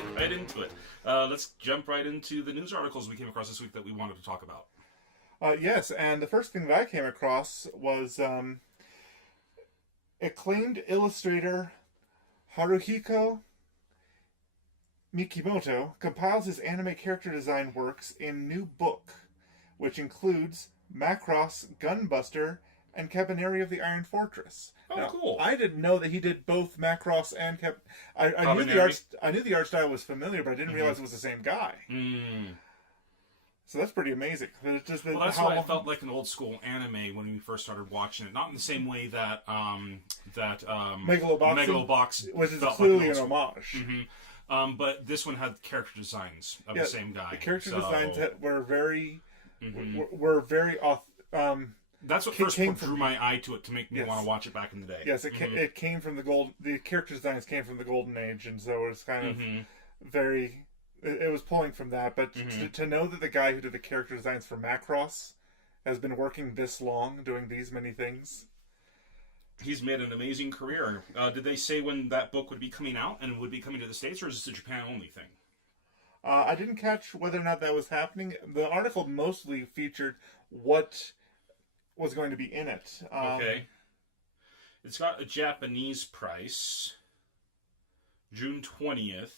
get right into it. Let's jump right into the news articles we came across this week that we wanted to talk about. Yes, and the first thing that I came across was acclaimed illustrator Haruhiko Mikimoto compiles his anime character design works in new book, which includes Macross, Gunbuster, and Cabaneri of the Iron Fortress. Oh, now, cool! I didn't know that he did both Macross and I knew the art. I knew the art style was familiar, but I didn't realize it was the same guy. So that's pretty amazing. It's just that's why it felt like an old school anime when we first started watching it. Not in the same way that Megalobox, which is clearly an homage. But this one had character designs of the same guy. The character designs that were very that's what first drew my eye to it to make me want to watch it back in the day. Yes, it came from the character designs came from the Golden Age, and so it was kind of very. It was pulling from that, but to know that the guy who did the character designs for Macross has been working this long doing these many things. He's made an amazing career. Did they say when that book would be coming out and would be coming to the States, or is this a Japan-only thing? I didn't catch whether or not that was happening. The article mostly featured what was going to be in it. Okay. It's got a Japanese price. June 20th.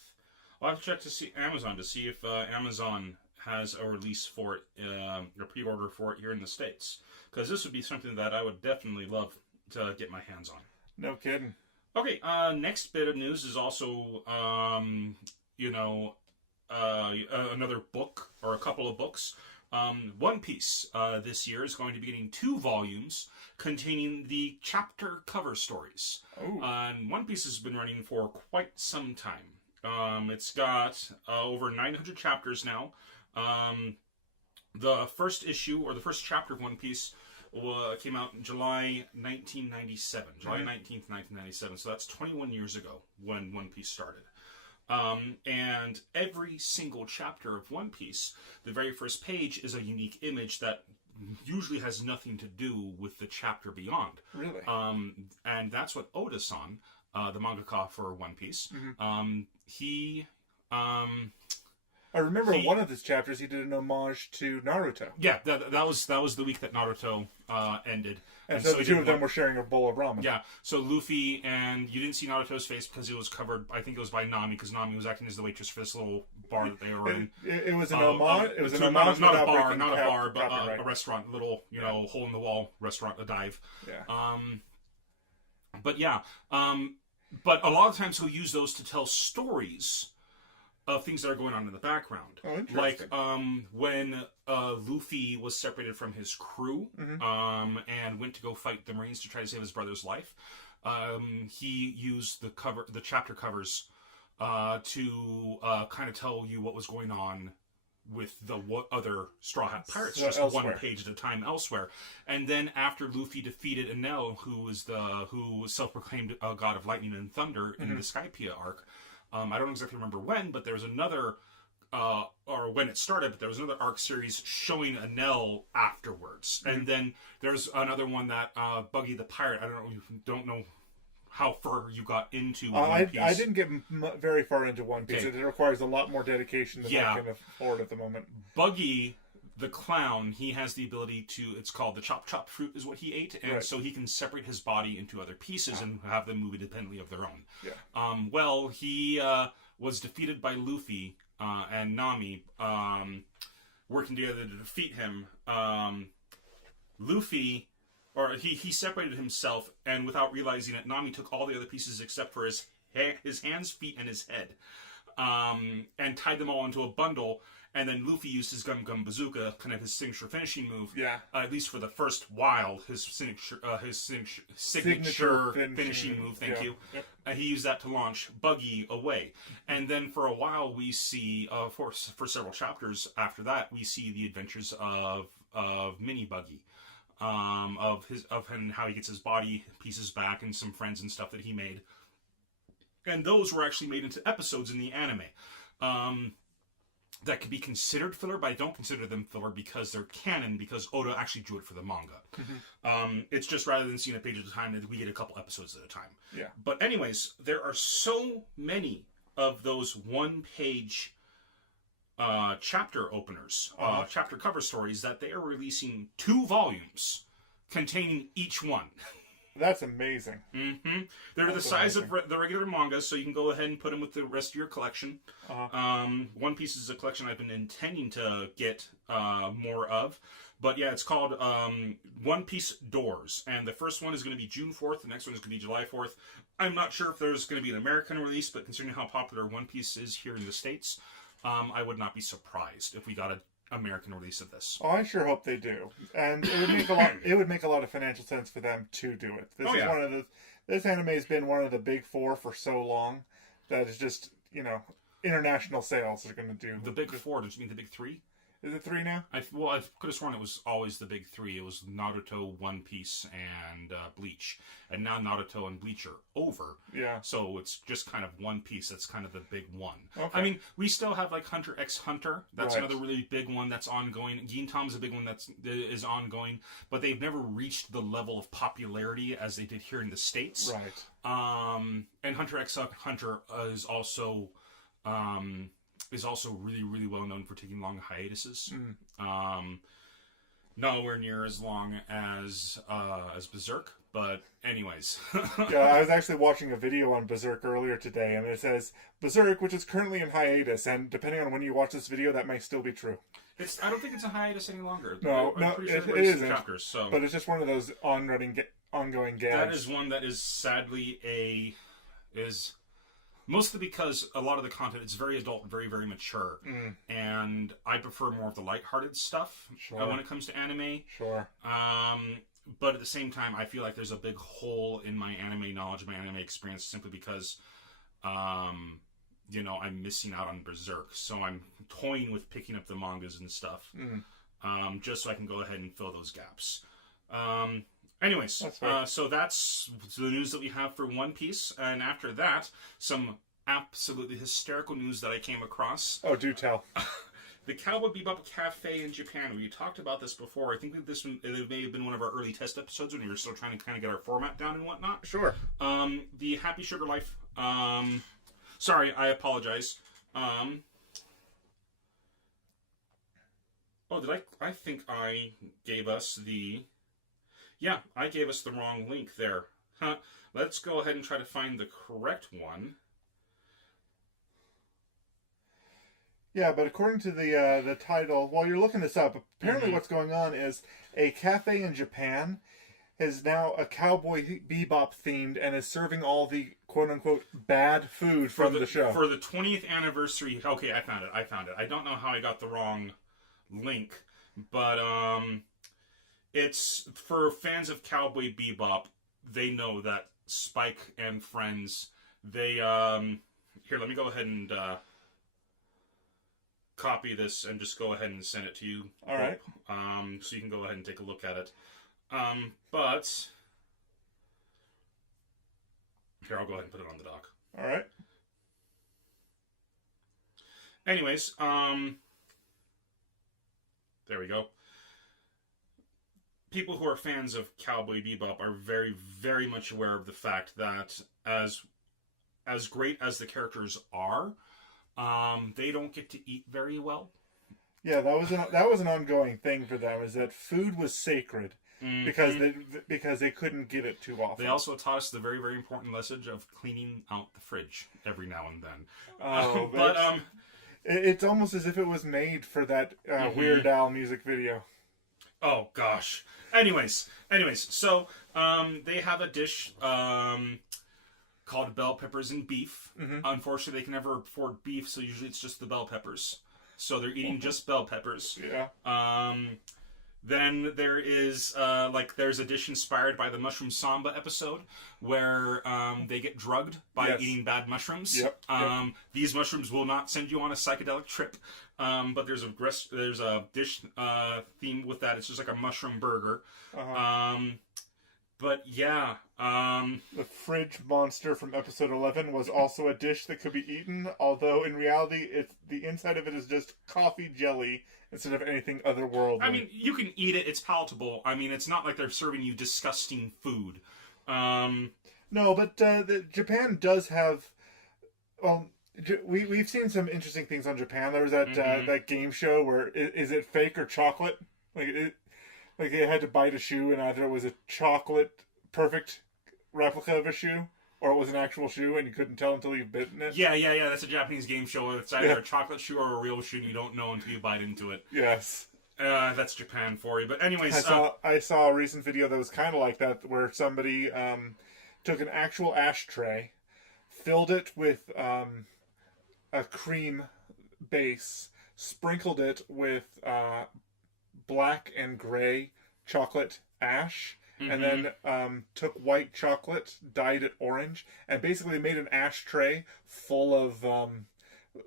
I'll have to check to see Amazon to see if Amazon has a release for it, or pre-order for it here in the States. Because this would be something that I would definitely love to get my hands on. No kidding. Okay, next bit of news is also, another book, or a couple of books. One Piece this year is going to be getting 2 volumes containing the chapter cover stories. And One Piece has been running for quite some time. It's got over 900 chapters now. The first issue, or the first chapter of One Piece, came out in July 1997. July 19th, 1997. So that's 21 years ago when One Piece started. And every single chapter of One Piece, the very first page is a unique image that usually has nothing to do with the chapter beyond. Really? And that's what Oda-san, the mangaka for One Piece, I remember one of his chapters he did an homage to Naruto. Yeah, that was the week that Naruto ended. And so the two of them were sharing a bowl of ramen. Yeah, so Luffy, and you didn't see Naruto's face because it was covered, I think it was by Nami, because Nami was acting as the waitress for this little bar that they were in. It was an homage. It was an homage. Not a bar, but a restaurant, a little, hole-in-the-wall restaurant, a dive. Yeah. But a lot of times he'll use those to tell stories of things that are going on in the background. Oh, interesting. Like when Luffy was separated from his crew and went to go fight the Marines to try to save his brother's life, he used the chapter covers to kind of tell you what was going on with the other Straw Hat Pirates, just elsewhere. One page at a time elsewhere. And then after Luffy defeated Enel, who was self-proclaimed god of lightning and thunder in the Skypiea arc, I don't exactly remember when, but there was another, or when it started, but there was another arc series showing Enel afterwards. And then there's another one that Buggy the Pirate, I don't know how far you got into One Piece. I didn't get very far into One Piece. Okay. It requires a lot more dedication than I can afford at the moment. Buggy the clown, he has the ability to, it's called the chop chop fruit is what he ate, and so he can separate his body into other pieces and have them move independently of their own. Yeah. He was defeated by Luffy and Nami working together to defeat him. Luffy, or he separated himself, and without realizing it, Nami took all the other pieces except for his hands, feet, and his head, and tied them all into a bundle. And then Luffy used his Gum Gum Bazooka, kind of his signature finishing move. Yeah. At least for the first while, his signature finishing move. Thank you. Yep. He used that to launch Buggy away. And then for a while, we see, for several chapters after that, we see the adventures of Mini Buggy, of him, how he gets his body pieces back, and some friends and stuff that he made. And those were actually made into episodes in the anime. That could be considered filler, but I don't consider them filler because they're canon, because Oda actually drew it for the manga. Mm-hmm. It's just rather than seeing a page at a time, that we get a couple episodes at a time. Yeah. But anyways, there are so many of those one-page chapter openers, chapter cover stories, that they are releasing 2 volumes containing each one. That's amazing. Mm-hmm. They're the size of the regular manga, so you can go ahead and put them with the rest of your collection. One Piece is a collection I've been intending to get more of. But yeah, it's called One Piece Doors. And the first one is going to be June 4th. The next one is going to be July 4th. I'm not sure if there's going to be an American release, but considering how popular One Piece is here in the States, I would not be surprised if we got an American release of this. Oh, I sure hope they do. And it would make a lot. It would make a lot of financial sense for them to do it. This is one of the. This anime has been one of the big 4 for so long that it's just, international sales are going to do. The big 4? Does it mean the big 3? Is it 3 now? I could have sworn it was always the big 3. It was Naruto, One Piece, and Bleach. And now Naruto and Bleach are over. Yeah. So it's just kind of One Piece. That's kind of the big one. Okay. I mean, we still have like Hunter x Hunter. That's another really big one that's ongoing. Gintoma's a big one that is ongoing. But they've never reached the level of popularity as they did here in the States. Right. And Hunter x Hunter is also really, really well known for taking long hiatuses. Nowhere near as long as Berserk, but anyways. Yeah, I was actually watching a video on Berserk earlier today, and it says Berserk, which is currently in hiatus, and depending on when you watch this video, that may still be true. I don't think it's a hiatus any longer. No, I'm pretty sure it isn't. Chapters, so. But it's just one of those ongoing gags. That is one that is sadly mostly because a lot of the content is very adult and very, very mature. And I prefer more of the lighthearted stuff when it comes to anime. Sure. But at the same time, I feel like there's a big hole in my anime knowledge, my anime experience, simply because, I'm missing out on Berserk. So I'm toying with picking up the mangas and stuff, just so I can go ahead and fill those gaps. Anyways, so that's the news that we have for One Piece. And after that, some absolutely hysterical news that I came across. Oh, do tell. The Cowboy Bebop Cafe in Japan. We talked about this before. I think that it may have been one of our early test episodes when we were still trying to kind of get our format down and whatnot. Sure. The Happy Sugar Life. Sorry, I apologize. I think I gave us the... Yeah, I gave us the wrong link there. Let's go ahead and try to find the correct one. Yeah, but according to the title, while you're looking this up, apparently what's going on is a cafe in Japan is now a Cowboy Bebop themed and is serving all the quote-unquote bad food from the show. For the 20th anniversary... Okay, I found it. I don't know how I got the wrong link, but... It's for fans of Cowboy Bebop. They know that Spike and friends. They here. Let me go ahead and copy this and just go ahead and send it to you. All right. So you can go ahead and take a look at it. But here, I'll go ahead and put it on the doc. All right. Anyways, there we go. People who are fans of Cowboy Bebop are very, very much aware of the fact that as great as the characters are, they don't get to eat very well. Yeah, that was an ongoing thing for them. Is that food was sacred because they couldn't get it too often. They also taught us the very, very important message of cleaning out the fridge every now and then. Oh, but it's almost as if it was made for that Weird Al music video. Oh gosh. Anyways, so they have a dish called bell peppers and beef. Unfortunately, they can never afford beef, so usually it's just the bell peppers. So they're eating just bell peppers. Yeah. Then there is there's a dish inspired by the Mushroom Samba episode where they get drugged by eating bad mushrooms. Yep. These mushrooms will not send you on a psychedelic trip. But there's a dish theme with that. It's just like a mushroom burger. But yeah. The fridge monster from episode 11 was also a dish that could be eaten, although in reality, the inside of it is just coffee jelly instead of anything otherworldly. I mean, you can eat it. It's palatable. I mean, it's not like they're serving you disgusting food. No, but Japan does have... Well, we've seen some interesting things on Japan. There was that that game show where is it fake or chocolate? Like they had to bite a shoe, and either it was a chocolate perfect replica of a shoe, or it was an actual shoe, and you couldn't tell until you've bitten it. Yeah. That's a Japanese game show. It's either a chocolate shoe or a real shoe, and you don't know until you bite into it. Yes. That's Japan for you. But anyways... I saw a recent video that was kind of like that, where somebody took an actual ashtray, filled it with a cream base, sprinkled it with black and gray chocolate ash, and then took white chocolate, dyed it orange, and basically made an ashtray full of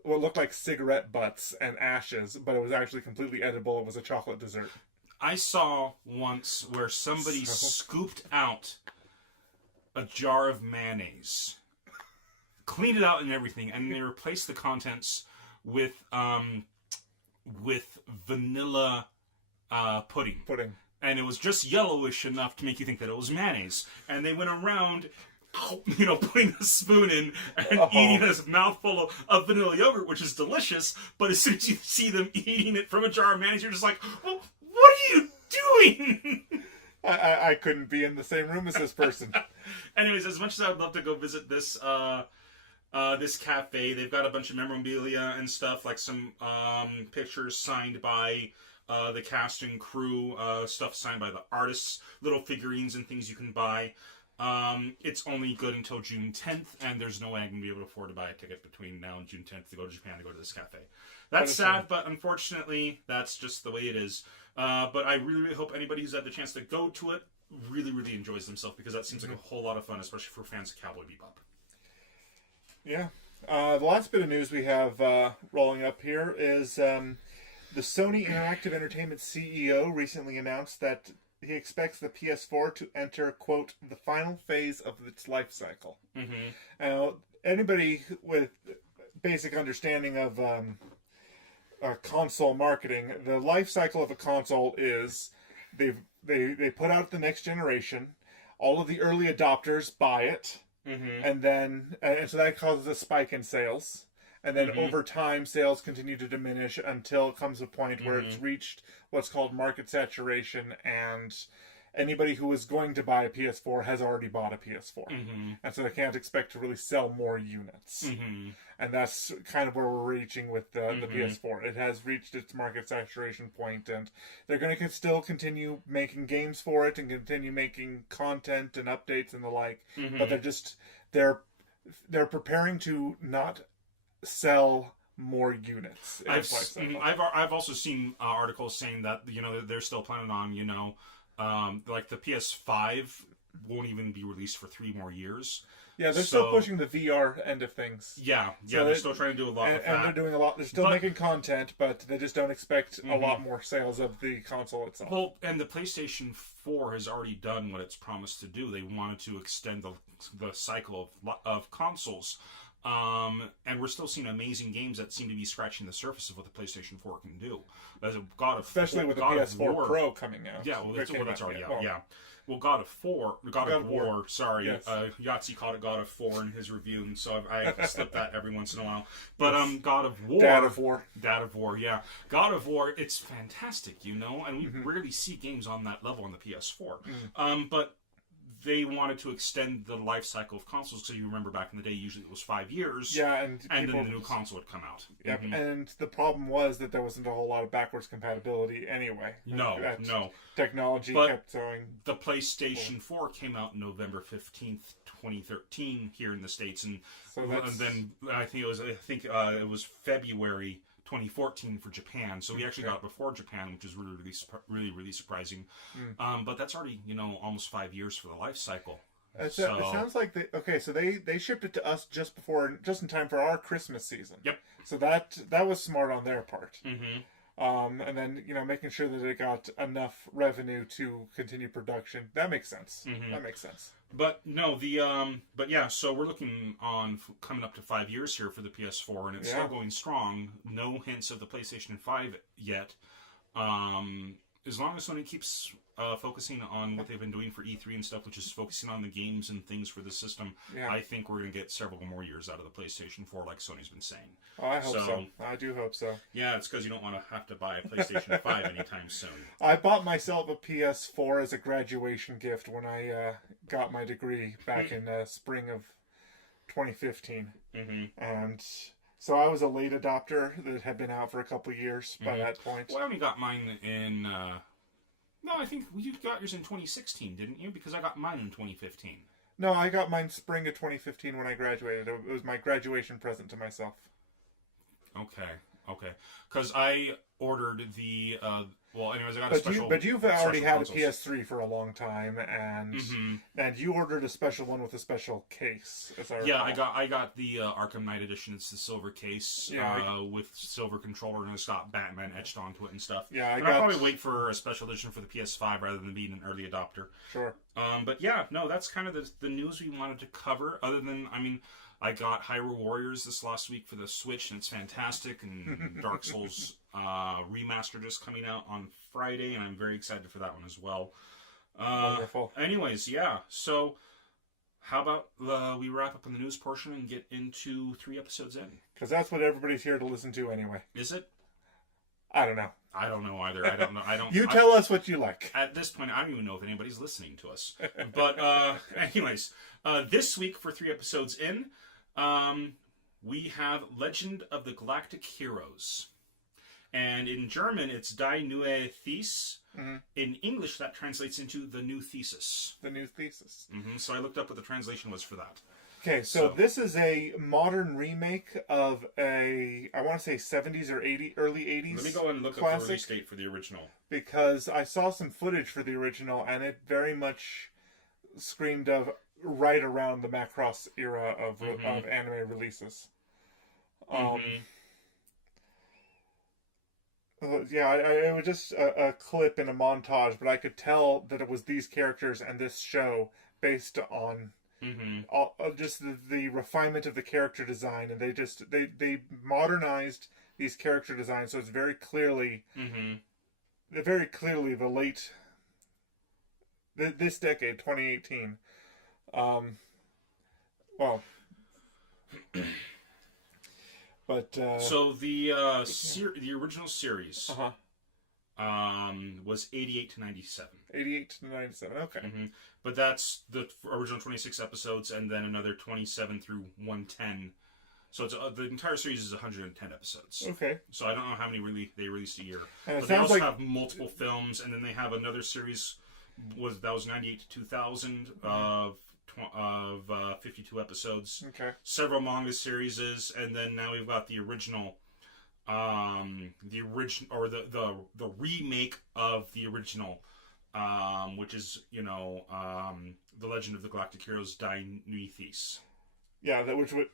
what looked like cigarette butts and ashes, but it was actually completely edible. It was a chocolate dessert. I saw once where somebody scooped out a jar of mayonnaise, cleaned it out and everything, and they replaced the contents with vanilla pudding. And it was just yellowish enough to make you think that it was mayonnaise. And they went around, putting a spoon in and eating a mouthful of vanilla yogurt, which is delicious. But as soon as you see them eating it from a jar of mayonnaise, you're just like, well, what are you doing? I couldn't be in the same room as this person. Anyways, as much as I would love to go visit this this cafe, they've got a bunch of memorabilia and stuff, like some pictures signed by the cast and crew, stuff signed by the artists, little figurines and things you can buy. It's only good until June 10th, and there's no way I'm going to be able to afford to buy a ticket between now and June 10th to go to Japan to go to this cafe. That's sad, but unfortunately, that's just the way it is. But I really, really hope anybody who's had the chance to go to it really, really enjoys themselves, because that seems like a whole lot of fun, especially for fans of Cowboy Bebop. Yeah. The last bit of news we have rolling up here is the Sony Interactive Entertainment CEO recently announced that he expects the PS4 to enter, quote, the final phase of its life cycle. Now, anybody with basic understanding of console marketing, the life cycle of a console is they put out the next generation, all of the early adopters buy it, and so that causes a spike in sales. And then over time, sales continue to diminish until it comes to a point where it's reached what's called market saturation, and anybody who is going to buy a PS4 has already bought a PS4. And so they can't expect to really sell more units. And that's kind of where we're reaching with the PS4. It has reached its market saturation point, and they're going to still continue making games for it and continue making content and updates and the like. But they're preparing to not sell more units. I've also seen articles saying that they're still planning on like the PS5 won't even be released for 3 more years. Yeah, they're still pushing the VR end of things. Yeah, they're still trying to do a lot with that. And they're doing a lot. They're still making content, but they just don't expect a lot more sales of the console itself. Well, and the PlayStation 4 has already done what it's promised to do. They wanted to extend the cycle of consoles. And we're still seeing amazing games that seem to be scratching the surface of what the PlayStation 4 can do. Especially with the PS4 Pro coming out. Yeah, that's already out. Yeah. Well, God of War. Sorry, yes. Yahtzee called it God of 4 in his review, and so I slip that every once in a while. But God of War, Dad of War, yeah, God of War. It's fantastic, and we rarely see games on that level on the PS4. But they wanted to extend the life cycle of consoles, so you remember back in the day, usually it was 5 years. Yeah, and then the new console would come out. Yep, and the problem was that there wasn't a whole lot of backwards compatibility anyway. No. Technology kept going. The PlayStation 4 came out November 15th, 2013 here in the States, and then I think it was February 2014 for Japan, so we actually got it before Japan, which is really surprising. But that's already almost 5 years for the life cycle. It sounds like they shipped it to us just in time for our Christmas season. Yep. So that was smart on their part. And then making sure that it got enough revenue to continue production. That makes sense. That makes sense. But no, so we're looking on coming up to 5 years here for the PS4, and it's still going strong. No hints of the PlayStation 5 yet. as long as Sony keeps focusing on what they've been doing for E3 and stuff, which is focusing on the games and things for the system, I think we're going to get several more years out of the PlayStation 4, like Sony's been saying. Oh, I hope so. I do hope so. Yeah, it's because you don't want to have to buy a PlayStation 5 anytime soon. I bought myself a PS4 as a graduation gift when I got my degree back in spring of 2015. And so I was a late adopter that had been out for a couple of years by that point. Well, I only got mine in... No, I think you got yours in 2016, didn't you? Because I got mine in 2015. No, I got mine spring of 2015 when I graduated. It was my graduation present to myself. Okay. Because I ordered the... well, anyways, I got a special... But you've already had a PS3 for a long time, and you ordered a special one with a special case, as I recall. Yeah, I got the Arkham Knight edition. It's the silver case with silver controller, and it's got Batman etched onto it and stuff. Yeah, I'll probably wait for a special edition for the PS5 rather than being an early adopter. Sure. But yeah, no, that's kind of the news we wanted to cover, other than, I mean... I got Hyrule Warriors this last week for the Switch, and it's fantastic. And Dark Souls Remastered is coming out on Friday, and I'm very excited for that one as well. Wonderful. Anyways, yeah. So, how about we wrap up on the news portion and get into 3 episodes in? Because that's what everybody's here to listen to anyway. Is it? I don't know. I don't know either. I don't know. You tell us what you like. At this point, I don't even know if anybody's listening to us. But anyways, this week for 3 episodes in, we have Legend of the Galactic Heroes. And in German, it's Die Nue These. In English, that translates into The Nue Thesis. The Nue Thesis. So I looked up what the translation was for that. Okay, so this is a modern remake of I want to say 70s or early 80s. Let me go and look up the release date for the original. Because I saw some footage for the original, and it very much screamed of right around the Macross era of anime releases. Yeah, it was just a clip in a montage, but I could tell that it was these characters and this show based on just the refinement of the character design, and they modernized these character designs, so it's very clearly the late this decade, 2018. So the original series was 88 to 97. 88 to 97, okay. But that's the original 26 episodes, and then another 27 through 110. So it's the entire series is 110 episodes. Okay. So I don't know how many they released a year. And but they also have multiple films, and then they have another series that was 98 to 2000 of 52 episodes. Okay. Several manga series, and then now we've got the original, the remake of the original, which is The Legend of the Galactic Heroes Die Nue These. Yeah,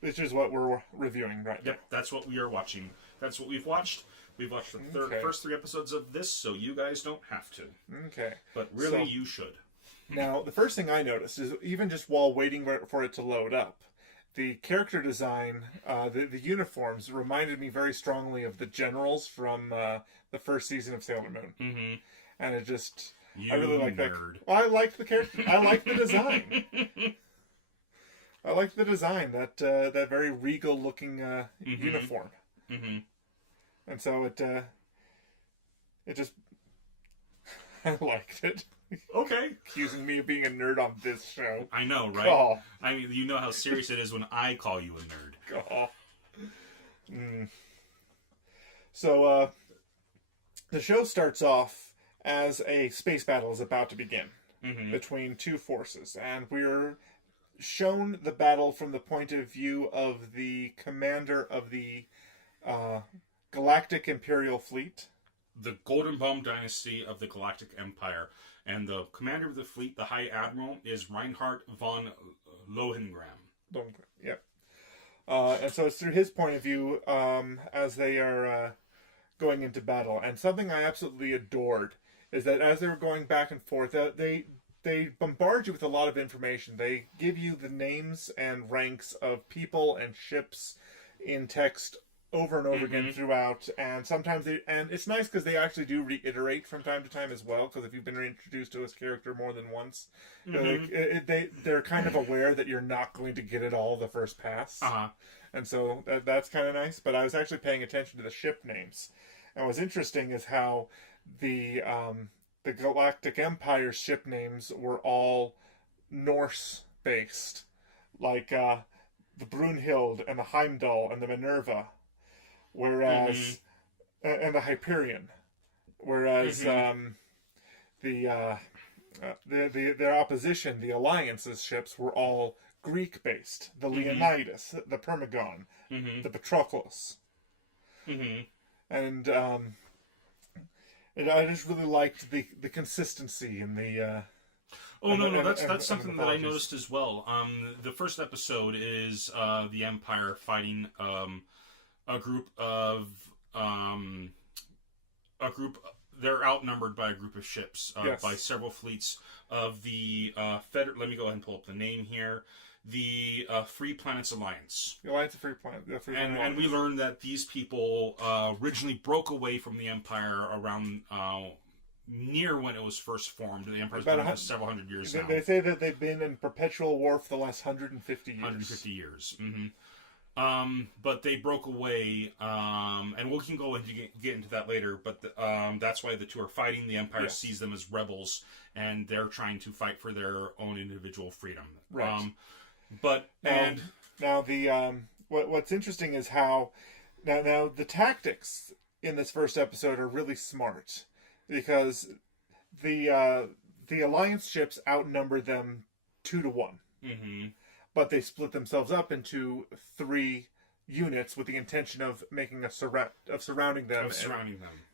which is what we're reviewing right now. Yep, that's what we are watching. That's what we've watched. We've watched the first 3 episodes of this, so you guys don't have to. Okay. But really, you should. Now, the first thing I noticed is, even just while waiting for it to load up, the character design, the uniforms reminded me very strongly of the generals from the first season of Sailor Moon. And it just... I really like that. Well, I liked the character. I liked the design. I liked the design, that very regal-looking uniform. And so it just... I liked it. Okay. Accusing me of being a nerd on this show. I know, right? Oh. I mean, you know how serious it is when I call you a nerd. Oh. So, the show starts off as a space battle is about to begin between 2 forces, and we're shown the battle from the point of view of the commander of the Galactic Imperial Fleet. The Golden Bomb Dynasty of the Galactic Empire. And the commander of the fleet, the High Admiral, is Reinhard von Lohengrin. Yep. And so it's through his point of view as they are going into battle. And something I absolutely adored is that as they were going back and forth, they bombard you with a lot of information. They give you the names and ranks of people and ships in text over and over again throughout, and sometimes and it's nice because they actually do reiterate from time to time as well, because if you've been introduced to this character more than once, they're kind of aware that you're not going to get it all the first pass, and so that's kind of nice. But I was actually paying attention to the ship names, and what's interesting is how the Galactic Empire ship names were all Norse based, like the Brunhild and the Heimdall and the Minerva, whereas and the Hyperion, whereas their opposition, the Alliance's ships, were all Greek based. The Leonidas, the Permagon, the Patroclus, and I just really liked the consistency in the. That's something that I noticed as well. The first episode is the Empire fighting a group. They're outnumbered by a group of ships, by several fleets of the Let me go ahead and pull up the name here. The Free Planets Alliance. The Alliance of Free Planets. And we learned that these people originally broke away from the Empire around near when it was first formed. The Empire's been for several hundred years now. They say that they've been in perpetual war for the last 150 years. 150 years. But they broke away, and we can go and get into that later, but that's why the two are fighting. The Empire sees them as rebels, and they're trying to fight for their own individual freedom. Right. Now what's interesting is how now the tactics in this first episode are really smart, because the Alliance ships outnumber them 2-1. But they split themselves up into 3 units with the intention of making surrounding them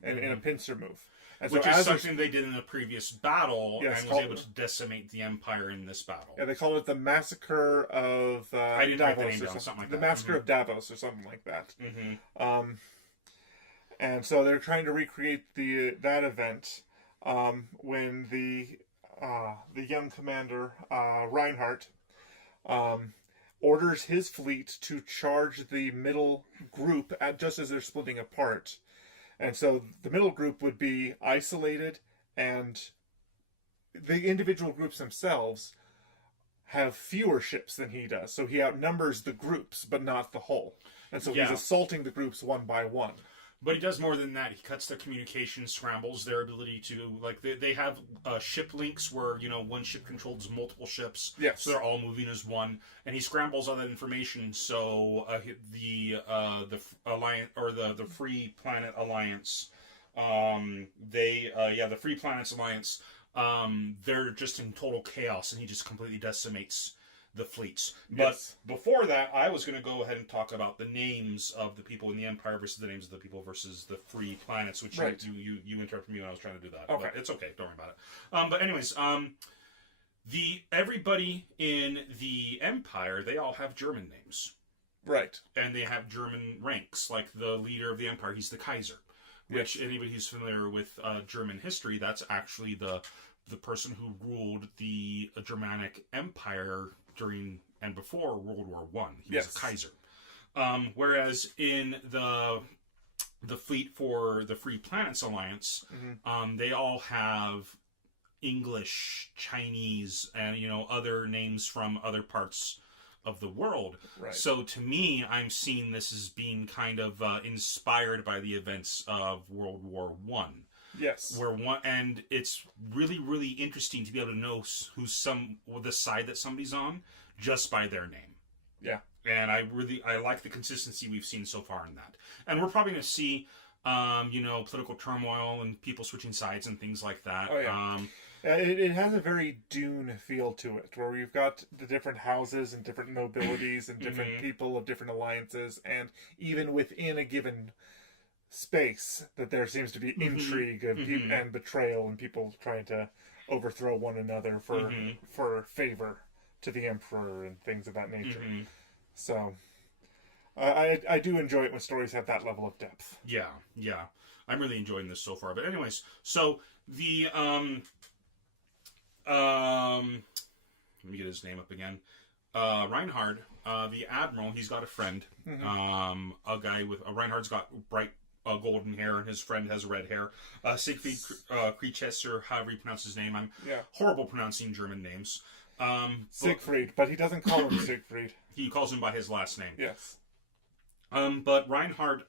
in a pincer move. And which is something they did in a previous battle, and was able to decimate the Empire in this battle. Yeah, they call it the Massacre of I didn't write the name Davos, down, something like the that. Massacre of Davos, or something like that. And so they're trying to recreate that event when the young commander Reinhardt orders his fleet to charge the middle group just as they're splitting apart. And so the middle group would be isolated, and the individual groups themselves have fewer ships than he does. So he outnumbers the groups, but not the whole. And so he's assaulting the groups one by one. But he does more than that. He cuts their communication, scrambles their ability to, like, they have ship links where, one ship controls multiple ships. Yes. So they're all moving as one. And he scrambles all that information, so the Alliance, or the Free Planet Alliance, the Free Planets Alliance, they're just in total chaos, and he just completely decimates the fleets. But before that, I was going to go ahead and talk about the names of the people in the Empire versus the names of the people versus the Free Planets, which you interrupted me when I was trying to do that. Okay. But it's okay, don't worry about it. But anyways, everybody in the Empire, they all have German names. Right. And they have German ranks. Like the leader of the Empire, he's the Kaiser. Which, anybody who's familiar with German history, that's actually the person who ruled the Germanic Empire during and before World War I. He was a Kaiser. Whereas in the fleet for the Free Planets Alliance, they all have English, Chinese, and other names from other parts of the world. Right. So to me, I'm seeing this as being kind of inspired by the events of World War I. Yes. And it's really, really interesting to be able to know the side that somebody's on just by their name. Yeah. And I like the consistency we've seen so far in that. And we're probably going to see, political turmoil and people switching sides and things like that. Oh, yeah. It has a very Dune feel to it, where we've got the different houses and different nobilities and different people of different alliances, and even within a given space that there seems to be intrigue and betrayal and people trying to overthrow one another for favor to the emperor and things of that nature. So I do enjoy it when stories have that level of depth. Yeah I'm really enjoying this so far. But anyways, so the let me get his name up again. Reinhard, the admiral, he's got a friend. A guy with Reinhard's got bright golden hair, and his friend has red hair. Siegfried Kriechess, or however you pronounce his name. I'm horrible pronouncing German names. Siegfried, but he doesn't call him Siegfried. He calls him by his last name. Yes. But Reinhard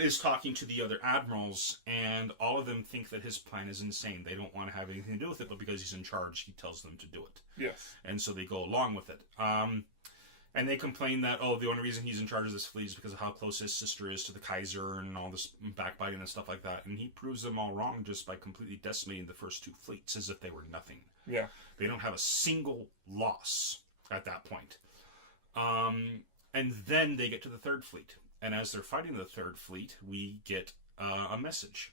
is talking to the other admirals, and all of them think that his plan is insane. They don't want to have anything to do with it, but because he's in charge, he tells them to do it. Yes. And so they go along with it. And they complain that, the only reason he's in charge of this fleet is because of how close his sister is to the Kaiser and all this backbiting and stuff like that. And he proves them all wrong just by completely decimating the first two fleets as if they were nothing. Yeah. They don't have a single loss at that point. And then they get to the third fleet. And as they're fighting the third fleet, we get a message.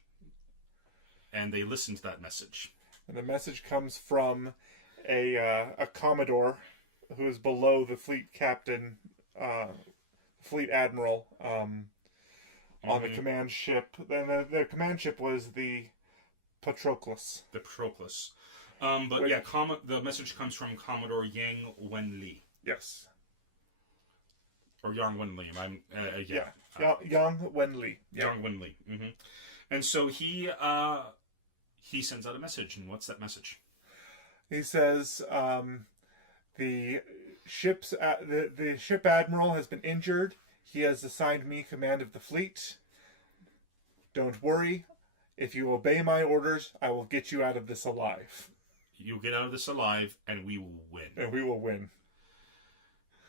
And they listen to that message. And the message comes from a Commodore who is below the fleet captain, fleet admiral, on the command ship. Then the command ship was the Patroclus. The Patroclus. The message comes from Commodore Yang Wenli. Yes. Or Yang Wenli. Yang Wenli. Yang Wenli. Mm-hmm. And so he sends out a message. And what's that message? He says, the ship admiral has been injured. He has assigned me command of the fleet. Don't worry. If you obey my orders, I will get you out of this alive. You'll get out of this alive, and we will win. And we will win.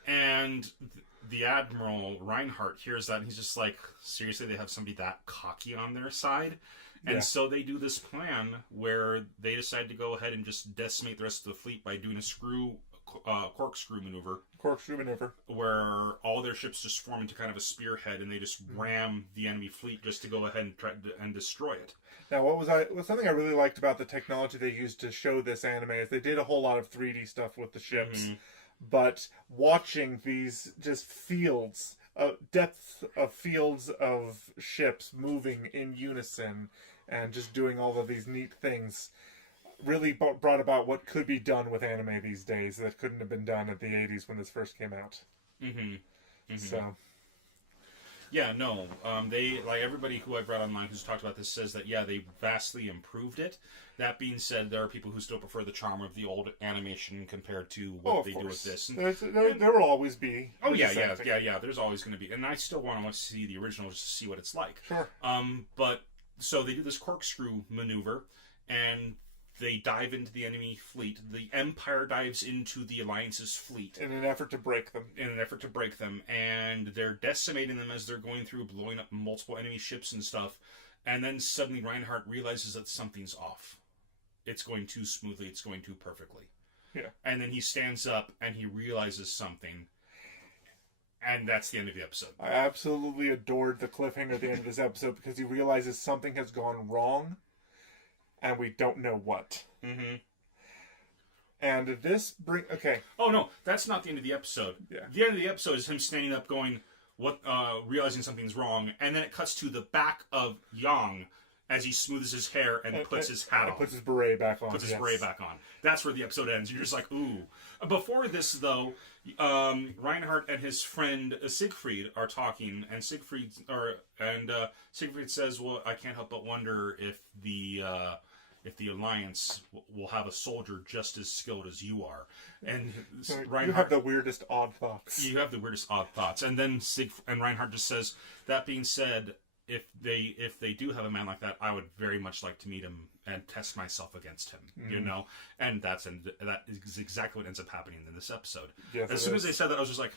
And the Admiral Reinhardt hears that, and he's just like, seriously, they have somebody that cocky on their side? And so they do this plan where they decide to go ahead and just decimate the rest of the fleet by doing a corkscrew maneuver. Corkscrew maneuver. Where all their ships just form into kind of a spearhead, and they just ram the enemy fleet just to go ahead and try and destroy it. Now, something I really liked about the technology they used to show this anime is they did a whole lot of 3D stuff with the ships, but watching these just fields, depth of fields of ships moving in unison and just doing all of these neat things really brought about what could be done with anime these days that couldn't have been done at the 80s when this first came out. So... Yeah, no. They, like everybody who I've read online who's talked about this, says that, they vastly improved it. That being said, there are people who still prefer the charm of the old animation compared to what they do with this. And there will always be. Oh, yeah. There's always going to be. And I still want to see the original just to see what it's like. Sure. But, so they do this corkscrew maneuver, and they dive into the enemy fleet. The Empire dives into the Alliance's fleet. In an effort to break them. And they're decimating them as they're going through, blowing up multiple enemy ships and stuff. And then suddenly Reinhardt realizes that something's off. It's going too smoothly. It's going too perfectly. Yeah. And then he stands up and he realizes something. And that's the end of the episode. I absolutely adored the cliffhanger at the end of this episode because he realizes something has gone wrong. And we don't know what. And this okay. Oh no, that's not the end of the episode. Yeah. The end of the episode is him standing up, going, realizing something's wrong, and then it cuts to the back of Yang as he smooths his hair and puts his hat on. Puts his beret back on. Beret back on. That's where the episode ends. You're just like, ooh. Before this, though, Reinhardt and his friend Siegfried are talking, and Siegfried says, "Well, I can't help but wonder if the Alliance will have a soldier just as skilled as you are." And you have the weirdest odd thoughts. You have the weirdest odd thoughts. And then Reinhardt just says, "That being said, if they do have a man like that, I would very much like to meet him and test myself against him." You know, and that is exactly what ends up happening in this episode. Yes, as soon as they said that, I was just like,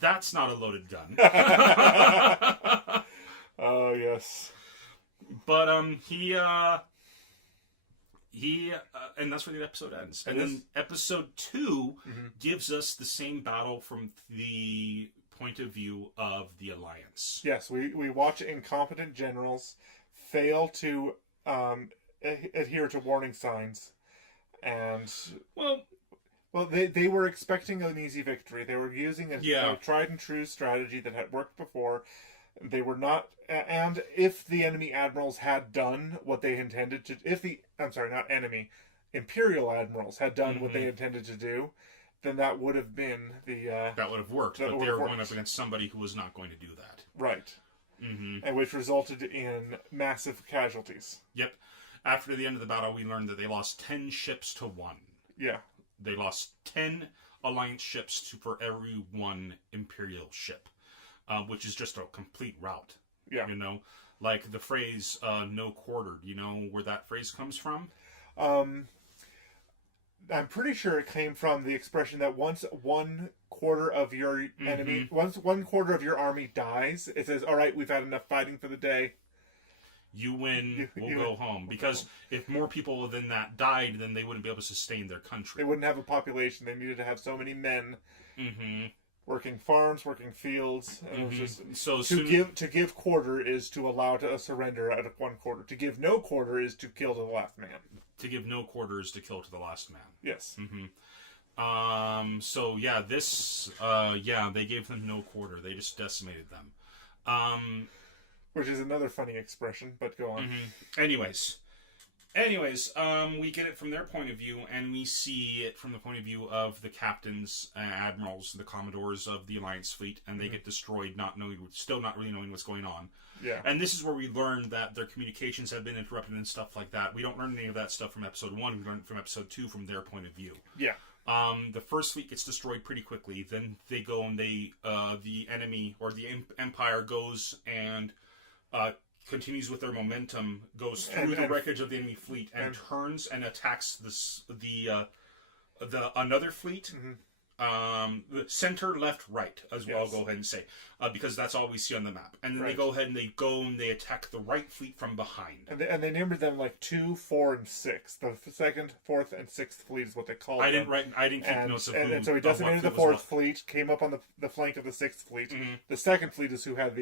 that's not a loaded gun. Oh yes. But and that's where the episode ends. And then episode 2 gives us the same battle from the point of view of the Alliance. Yes, we watch incompetent generals fail to adhere to warning signs, and well, they were expecting an easy victory. They were using a tried and true strategy that had worked before. They were not, and if the enemy admirals had done what they intended to, Imperial admirals had done what they intended to do, then that would have been the... that would have worked, but they were going up against somebody who was not going to do that. Right. Mm-hmm. And which resulted in massive casualties. Yep. After the end of the battle, we learned that they lost 10 ships to 1. Yeah. They lost 10 Alliance ships for every 1 Imperial ship, which is just a complete rout. Yeah. You know? Like the phrase, no quarter. Do you know where that phrase comes from? I'm pretty sure it came from the expression that once 1/4 of your enemy, once 1/4 of your army dies, it says, all right, we've had enough fighting for the day. You win, we'll go home. Because if more people than that died, then they wouldn't be able to sustain their country. They wouldn't have a population. They needed to have so many men working farms, working fields. And it was just, so to give quarter is to allow a surrender out of 1/4. To give no quarter is to kill to the last man. To give no quarter is to kill to the last man. Yes. So yeah, they gave them no quarter. They just decimated them. Which is another funny expression, but go on. Anyways, we get it from their point of view, and we see it from the point of view of the captains, admirals, the commodores of the Alliance fleet, and they get destroyed, still not really knowing what's going on. Yeah. And this is where we learn that their communications have been interrupted and stuff like that. We don't learn any of that stuff from episode 1. We learn it from episode 2 from their point of view. Yeah. The first fleet gets destroyed pretty quickly. Then they go and the enemy or the Empire goes and continues with their momentum, goes through the wreckage of the enemy fleet and turns and attacks the another fleet. The center, left, right, as well. I'll go ahead and say, because that's all we see on the map. And then they go ahead and they attack the right fleet from behind. And they numbered them like 2, 4, and 6. The 2nd, 4th, and 6th fleet is what they called them. I didn't keep notes of who. And so he decimated the 4th fleet, came up on the flank of the 6th fleet. The 2nd fleet is who had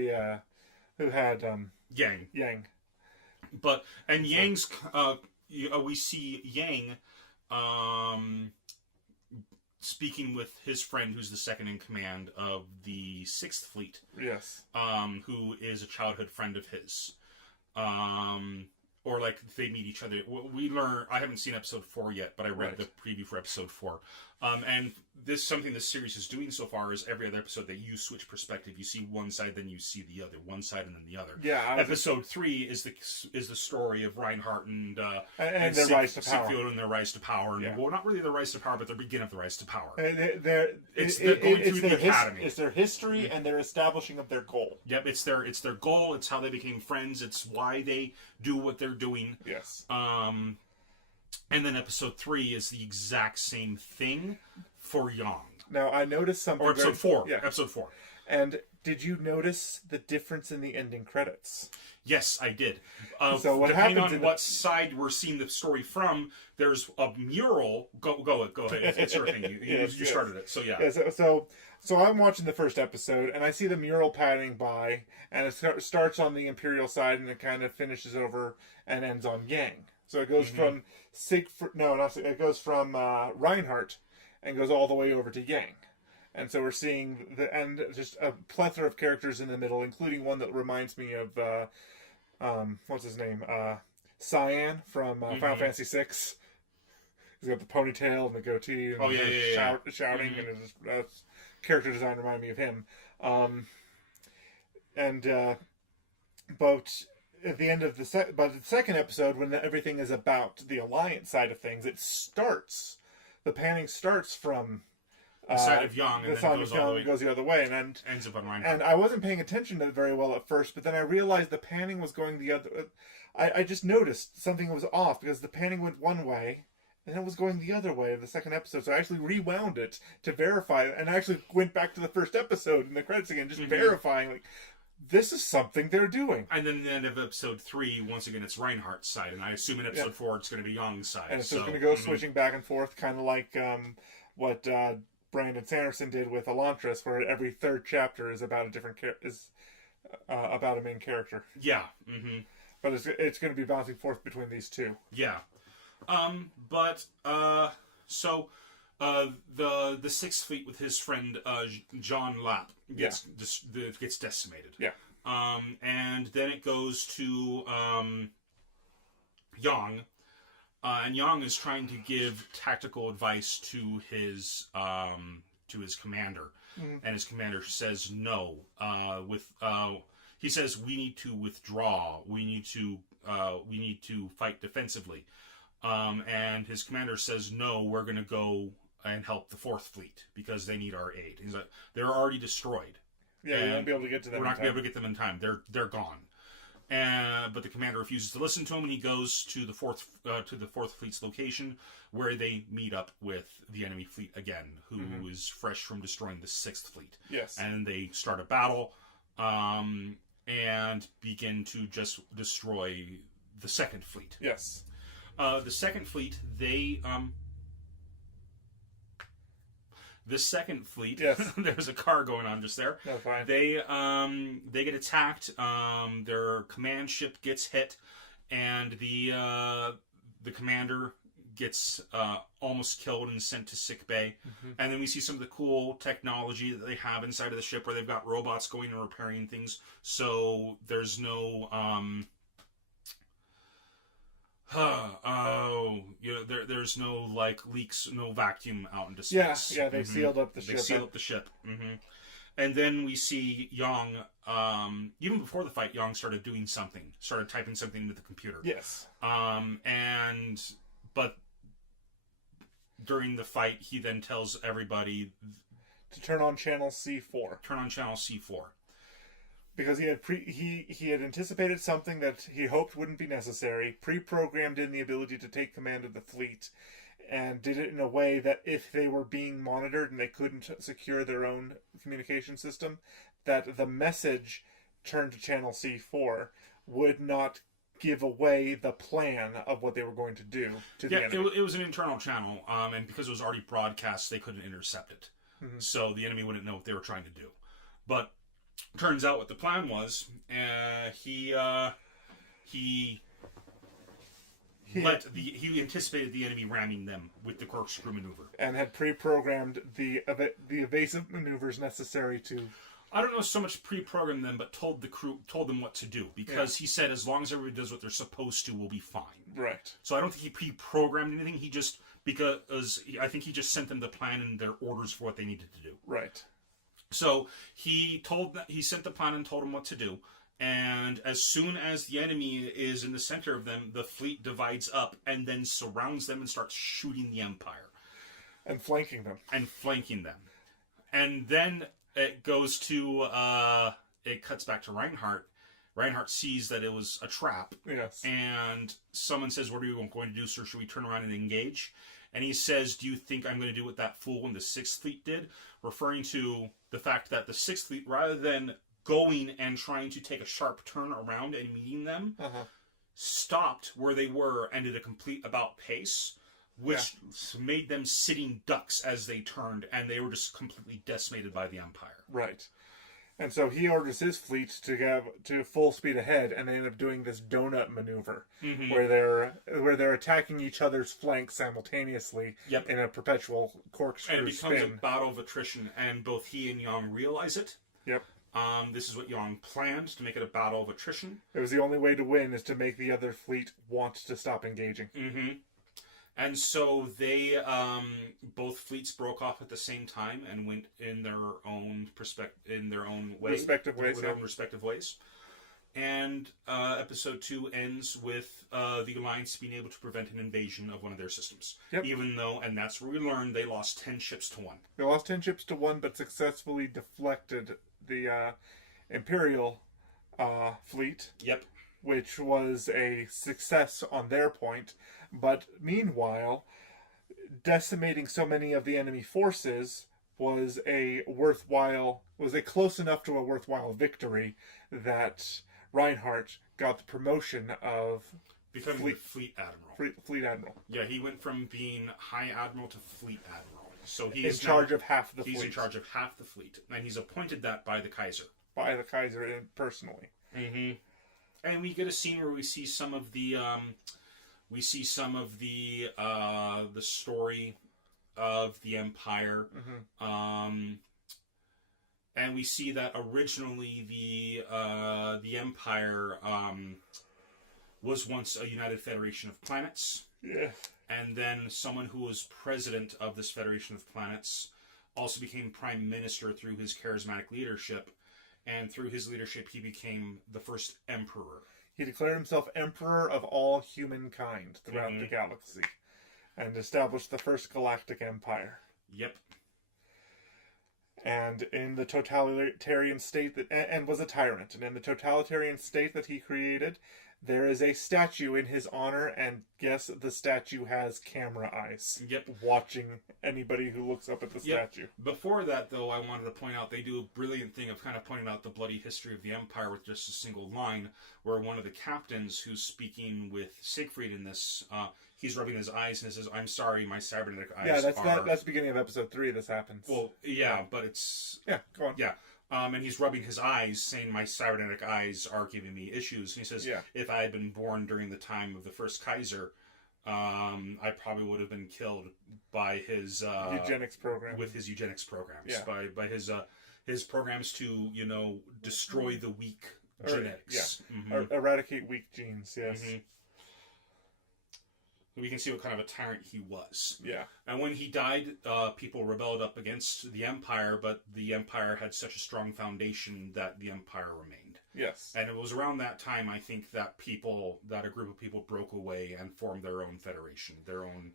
Yang. Yang's we see Yang speaking with his friend who's the second in command of the 6th fleet. Yes. Who is a childhood friend of his. Or like they meet each other. We learn. I haven't seen episode 4 yet, but I read the preview for episode 4. And something this series is doing so far is every other episode that you switch perspective. You see one side, then you see the other. One side, and then the other. Yeah. Episode 3 is the story of Reinhardt and their rise to power. Sigfield and their rise to power. And, well, not really the rise to power, but the beginning of the rise to power. It's their history and their establishing of their goal. Yep, it's their goal. It's how they became friends. It's why they do what they're doing. Yes. And then episode 3 is the exact same thing for Yang. Now, I noticed something... Or episode 4. Yeah. Episode 4. And did you notice the difference in the ending credits? Yes, I did. So what depending happens on what side we're seeing the story from, there's a mural... Go ahead. It's your thing. You started it, so yeah. So I'm watching the first episode, and I see the mural padding by, and it starts on the Imperial side, and it kind of finishes over and ends on Yang. So it goes from it goes from Reinhardt and goes all the way over to Yang. And so we're seeing just a plethora of characters in the middle, including one that reminds me of what's his name? Cyan from Final Fantasy VI. He's got the ponytail and the goatee and shouting, and his character design reminded me of him. But at the end of the second episode, when everything is about the Alliance side of things, the panning starts from the side of Yang, and then goes the other way, and ends up on Reinhardt. And I wasn't paying attention to it very well at first, but then I realized the panning was going the other. I just noticed something was off because the panning went one way, and it was going the other way in the second episode. So I actually rewound it to verify it, and I actually went back to the first episode in the credits again, just verifying like, this is something they're doing. And then the end of episode 3, once again, it's Reinhardt's side, and I assume in episode 4 it's going to be Yang's side. And it's just going to go switching back and forth, kind of like what Brandon Sanderson did with Elantris, where every third chapter is about a different about a main character. Yeah. But it's going to be bouncing forth between these two. Yeah. So the 6th Fleet with his friend John Lapp gets decimated. Yeah. And then it goes to Yang. And Yang is trying to give tactical advice to his commander, and his commander says no. He says we need to withdraw. We need to fight defensively. And his commander says no. We're going to go and help the Fourth Fleet because they need our aid. He's like, they're already destroyed. Yeah, we won't be able to get to them. We're not going to be able to get them in time. They're gone. But the commander refuses to listen to him, and he goes to the Fourth Fleet's location, where they meet up with the enemy fleet again, who is fresh from destroying the Sixth Fleet. Yes, and they start a battle, and begin to just destroy the Second Fleet. Yes, the Second Fleet. The Second Fleet. Yes. There's a car going on just there. No, fine. They get attacked. Their command ship gets hit, and the commander gets almost killed and sent to sick bay. And then we see some of the cool technology that they have inside of the ship, where they've got robots going and repairing things. So there's no there's no leaks, no vacuum out into space. Yeah, they sealed up the ship. They sealed up the ship. And then we see Yang, even before the fight, Yang started doing something, started typing something into the computer. Yes. But during the fight, he then tells everybody to turn on channel C4. Turn on channel C4. Because he had anticipated something that he hoped wouldn't be necessary, pre-programmed in the ability to take command of the fleet, and did it in a way that if they were being monitored and they couldn't secure their own communication system, that the message turned to channel C4 would not give away the plan of what they were going to do to the enemy. It was an internal channel, and because it was already broadcast, they couldn't intercept it. So the enemy wouldn't know what they were trying to do. But turns out what the plan was, he anticipated the enemy ramming them with the corkscrew maneuver, and had pre-programmed the evasive maneuvers necessary to. I don't know so much pre-programmed them, but told them what to do, because he said as long as everybody does what they're supposed to, we'll be fine. Right. So I don't think he pre-programmed anything. I think he just sent them the plan and their orders for what they needed to do. Right. So he sent the plan and told them what to do. And as soon as the enemy is in the center of them, the fleet divides up and then surrounds them and starts shooting the Empire. And flanking them. And then it goes to, it cuts back to Reinhardt. Reinhardt sees that it was a trap. Yes. And someone says, what are you going to do, sir? Should we turn around and engage? And he says, do you think I'm going to do what that fool in the Sixth Fleet did? Referring to the fact that the Sixth Fleet, rather than going and trying to take a sharp turn around and meeting them, stopped where they were and did a complete about pace, which made them sitting ducks as they turned, and they were just completely decimated by the Empire. Right. And so he orders his fleet to full speed ahead, and they end up doing this donut maneuver, where they're attacking each other's flanks simultaneously in a perpetual corkscrew and it becomes spin. a battle of attrition, and both he and Yang realize it. Yep. This is what Yang planned, to make it a battle of attrition. It was the only way to win, is to make the other fleet want to stop engaging. And so they, both fleets broke off at the same time and went in their own respective ways. And episode 2 ends with the Alliance being able to prevent an invasion of one of their systems. Yep. Even though, and that's where we learned, they lost 10 ships to 1. They lost 10 ships to 1, but successfully deflected the Imperial fleet. Yep. Which was a success on their point. But meanwhile, decimating so many of the enemy forces was close enough to a worthwhile victory that Reinhardt got the promotion of becoming Fleet Admiral. Fleet Admiral. Yeah, he went from being High Admiral to Fleet Admiral. So he's in charge of half the fleet. He's in charge of half the fleet, and he's appointed that by the Kaiser. By the Kaiser personally. And we get a scene where we see some of the the story of the Empire. And we see that originally the Empire was once a united federation of planets. Yes. And then someone who was president of this Federation of Planets also became prime minister through his charismatic leadership. And through his leadership, he became the first emperor. He declared himself emperor of all humankind throughout the galaxy and established the first galactic empire. Yep. And in the totalitarian state that, and was a tyrant, and in the totalitarian state that he created, there is a statue in his honor, and guess the statue has camera eyes. Yep. Watching anybody who looks up at the statue. Before that, though, I wanted to point out they do a brilliant thing of kind of pointing out the bloody history of the Empire with just a single line, where one of the captains who's speaking with Siegfried in this, he's rubbing his eyes and says, "I'm sorry, my cybernetic eyes Yeah, that's the beginning of episode 3 this happens. Well, yeah, but it's... Yeah, go on. Yeah. And he's rubbing his eyes, saying, "My cybernetic eyes are giving me issues." And he says, "If I had been born during the time of the first Kaiser, I probably would have been killed by his eugenics program. With his eugenics programs, yeah. by his programs to destroy the weak genetics, eradicate weak genes." Yes. Mm-hmm. We can see what kind of a tyrant he was. Yeah. And when he died, people rebelled up against the Empire, but the Empire had such a strong foundation that the Empire remained. Yes. And it was around that time, I think, that a group of people broke away and formed their own federation, their own...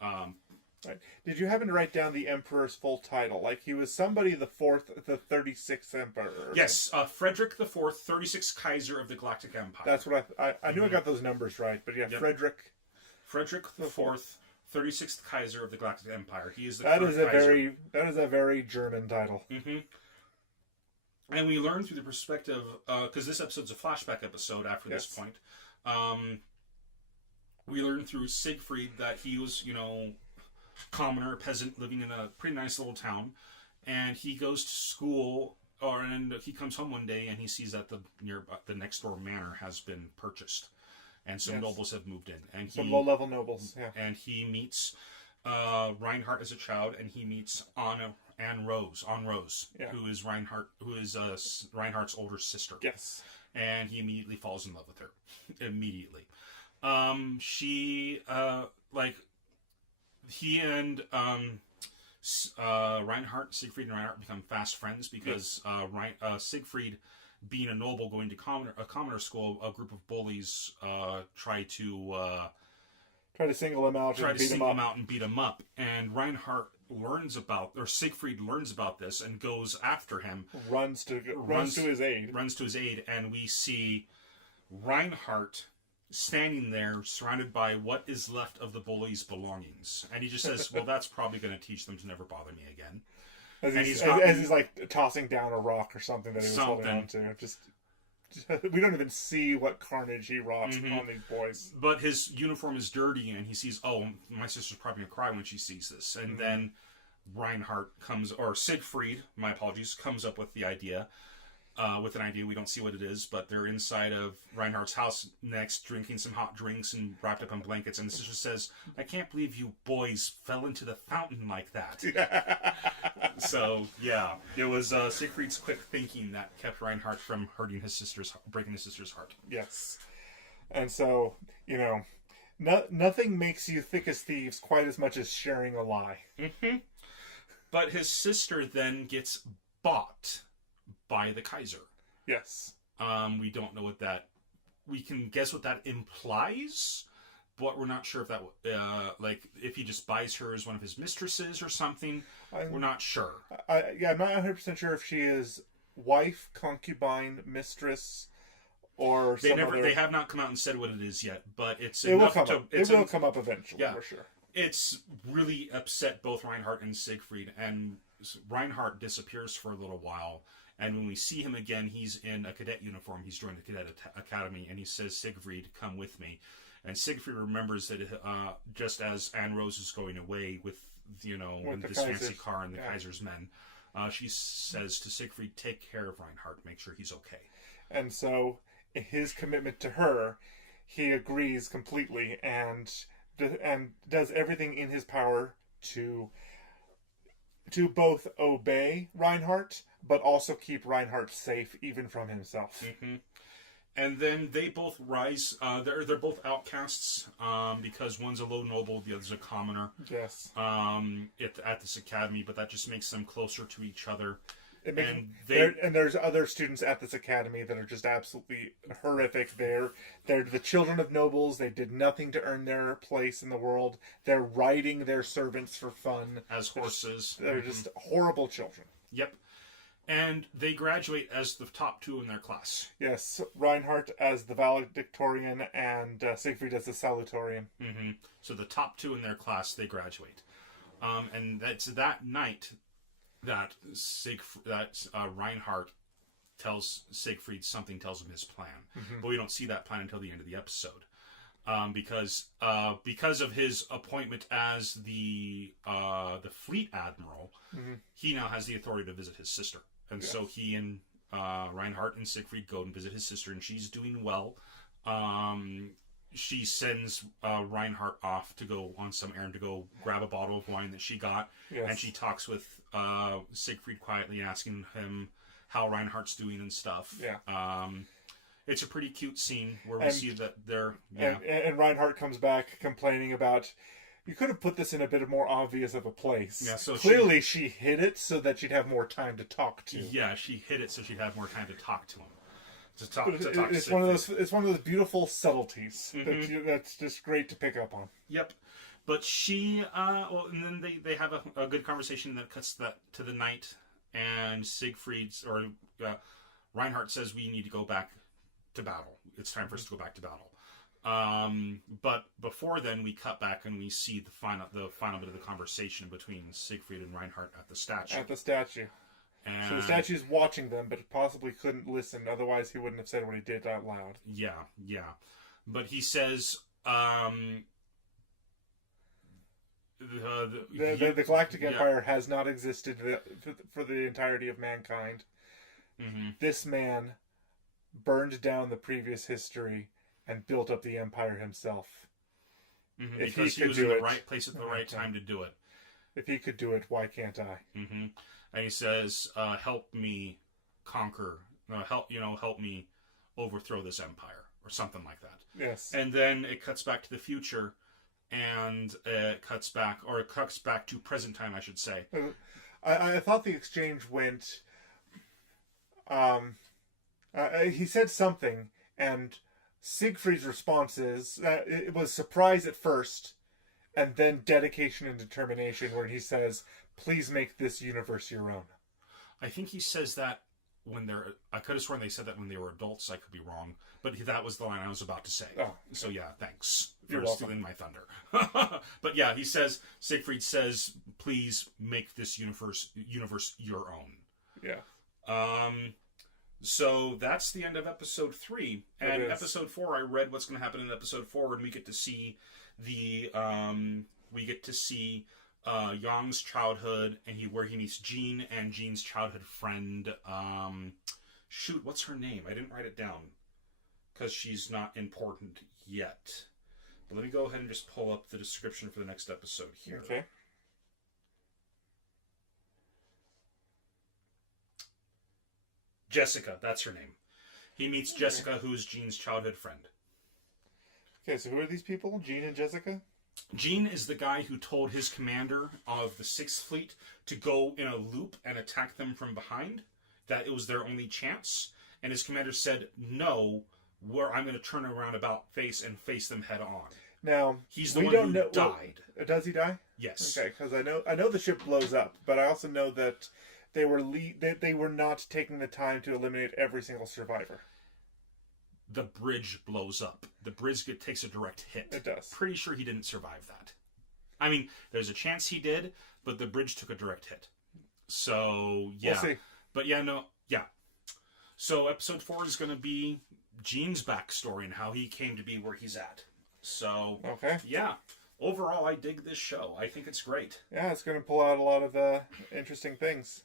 Right. Did you happen to write down the Emperor's full title? Like, he was somebody the 36th Emperor. Yes, Frederick the Fourth, 36th Kaiser of the Galactic Empire. That's what I knew. I got those numbers right, but yeah, yep. Frederick the Fourth, 36th Kaiser of the Galactic Empire. He is the That is a very German title. Mm-hmm. And we learn through the perspective, because this episode's a flashback episode after this point. We learn through Siegfried that he was, commoner, peasant living in a pretty nice little town, and he goes to school, and he comes home one day and he sees that the next door manor has been purchased. And some nobles have moved in, and some low-level nobles. Yeah, and he meets Reinhardt as a child, and he meets Anne Rose, who is Reinhardt's older sister. Yes, and he immediately falls in love with her. Immediately, he and Siegfried and Reinhardt become fast friends because Siegfried, being a noble going to a commoner school, a group of bullies try to single him out, and beat him up. And Siegfried learns about this and goes after him. Runs to his aid. And we see Reinhardt standing there, surrounded by what is left of the bullies' belongings. And he just says, "Well, that's probably going to teach them to never bother me again." As he's like tossing down a rock or something that he was holding on to. Just we don't even see what carnage he wrought on these boys. But his uniform is dirty, and he sees, "Oh, my sister's probably going to cry when she sees this." And then Siegfried, my apologies, comes up with the idea. With an idea, we don't see what it is, but they're inside of Reinhardt's house next, drinking some hot drinks and wrapped up in blankets. And the sister says, "I can't believe you boys fell into the fountain like that." So, yeah, it was Siegfried's quick thinking that kept Reinhardt from breaking his sister's heart. Yes. And so, nothing makes you thick as thieves quite as much as sharing a lie. Mm-hmm. But his sister then gets bought by the Kaiser. Yes. We don't know what that... We can guess what that implies, but we're not sure if that... if he just buys her as one of his mistresses or something. We're not sure. I'm not 100% sure if she is wife, concubine, mistress, or They have not come out and said what it is yet, but it will come up eventually, for sure. It's really upset both Reinhardt and Siegfried, and Reinhardt disappears for a little while. And when we see him again, he's in a cadet uniform. He's joined the cadet academy, and he says, "Siegfried, come with me." And Siegfried remembers that just as Anne Rose is going away with this fancy car and the Kaiser's men, she says to Siegfried, "Take care of Reinhardt. Make sure he's okay." And so, his commitment to her, he agrees completely and does everything in his power to both obey Reinhardt, but also keep Reinhardt safe even from himself. Mm-hmm. And then they both rise. They're both outcasts because one's a low noble, the other's a commoner. Yes. At this academy, but that just makes them closer to each other. And there's other students at this academy that are just absolutely horrific. They're the children of nobles. They did nothing to earn their place in the world. They're riding their servants for fun as horses. They're just horrible children. Yep. And they graduate as the top two in their class. Yes, Reinhardt as the valedictorian and Siegfried as the salutatorian. Mm-hmm. So the top two in their class, they graduate. And that's that night that Reinhardt tells Siegfried tells him his plan. Mm-hmm. But we don't see that plan until the end of the episode. Because of his appointment as the fleet admiral, mm-hmm. he now has the authority to visit his sister. And so he and Reinhardt and Siegfried go and visit his sister, and she's doing well. She sends Reinhardt off to go on some errand to go grab a bottle of wine that she got, and she talks with Siegfried quietly, asking him how Reinhardt's doing and stuff. Yeah. It's a pretty cute scene where we see that they're... Yeah. And Reinhardt comes back complaining about, you could have put this in a bit more obvious of a place. Yeah, so clearly she hid it so that she'd have more time to talk to. Yeah, she hid it so she'd have more time to talk to him. It's one of those beautiful subtleties that's just great to pick up on. Yep. But she... and then they have a good conversation that cuts to the night, and Reinhardt says we need to go back to battle. It's time for us to go back to battle. But before then, we cut back and we see the final bit of the conversation between Siegfried and Reinhardt at the statue. And so the statue's watching them, but possibly couldn't listen. Otherwise, he wouldn't have said what he did out loud. Yeah. But he says, the Galactic Empire has not existed for the entirety of mankind. Mm-hmm. This man burned down the previous history and built up the empire himself. Mm-hmm, because he was in the right place at the right time to do it. If he could do it, why can't I? Mm-hmm. And he says, "Help me conquer. Help me overthrow this empire," or something like that. Yes. And then it cuts back to the future, and it cuts back to present time, I should say. I thought the exchange went. He said something, and Siegfried's response is it was surprise at first, and then dedication and determination, where he says, "Please make this universe your own." I think he says that when I could have sworn they said that when they were adults. I could be wrong, but that was the line I was about to say. Oh, okay. So yeah, thanks for stealing my thunder. But yeah, Siegfried says, "Please make this universe your own." Yeah. So that's the end of episode 3. And episode 4, I read what's going to happen in episode 4, and we get to see Yang's childhood, and where he meets Jean and Jean's childhood friend. What's her name? I didn't write it down because she's not important yet. But let me go ahead and just pull up the description for the next episode here. Okay. Jessica, that's her name. He meets Jessica, who is Jean's childhood friend. Okay, so who are these people? Jean and Jessica? Jean is the guy who told his commander of the 6th Fleet to go in a loop and attack them from behind, that it was their only chance. And his commander said, "No, I'm going to turn around about face and face them head on." Now, he's the one who died. Does he die? Yes. Okay, because I know the ship blows up, but I also know that they were not taking the time to eliminate every single survivor. The bridge blows up. The bridge takes a direct hit. It does. Pretty sure he didn't survive that. I mean, there's a chance he did, but the bridge took a direct hit. So, yeah. We'll see. But yeah, no, yeah. So episode 4 is going to be Gene's backstory and how he came to be where he's at. So, okay. Yeah. Overall, I dig this show. I think it's great. Yeah, it's going to pull out a lot of interesting things.